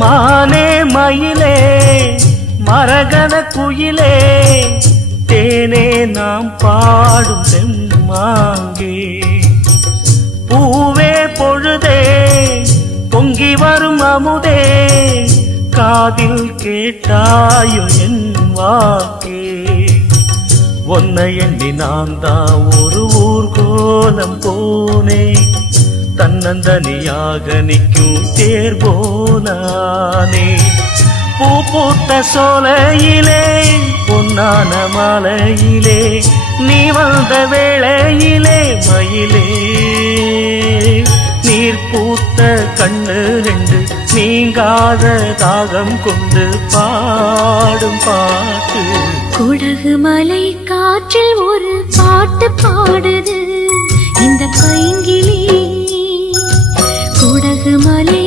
மானே மயிலே மரகத குயிலே தேனே நாம் பாடும் செம்மாங்கே பூவே பொழுதே பொங்கி வரும் அமுதே காதில் கேட்டாயோ என் வாக்கே ஒன்னை எண்ணி நான் தான் ஒரு ஊர்கோலம் போனே தன்னந்தனியாக நிற்கும் தேர் போனானே பூ பூத்த சோலையிலே பொன்னான மாலையிலே நீ வந்த வேளையிலே மயிலே நீர் பூத்த கண்ணு ரெண்டு நீங்காத தாகம் கொண்டு பாடும் பாட்டு குடகு மலை காற்றில் ஒரு பாட்டு பாடுது இந்த பைங்கிளி குடகு மலை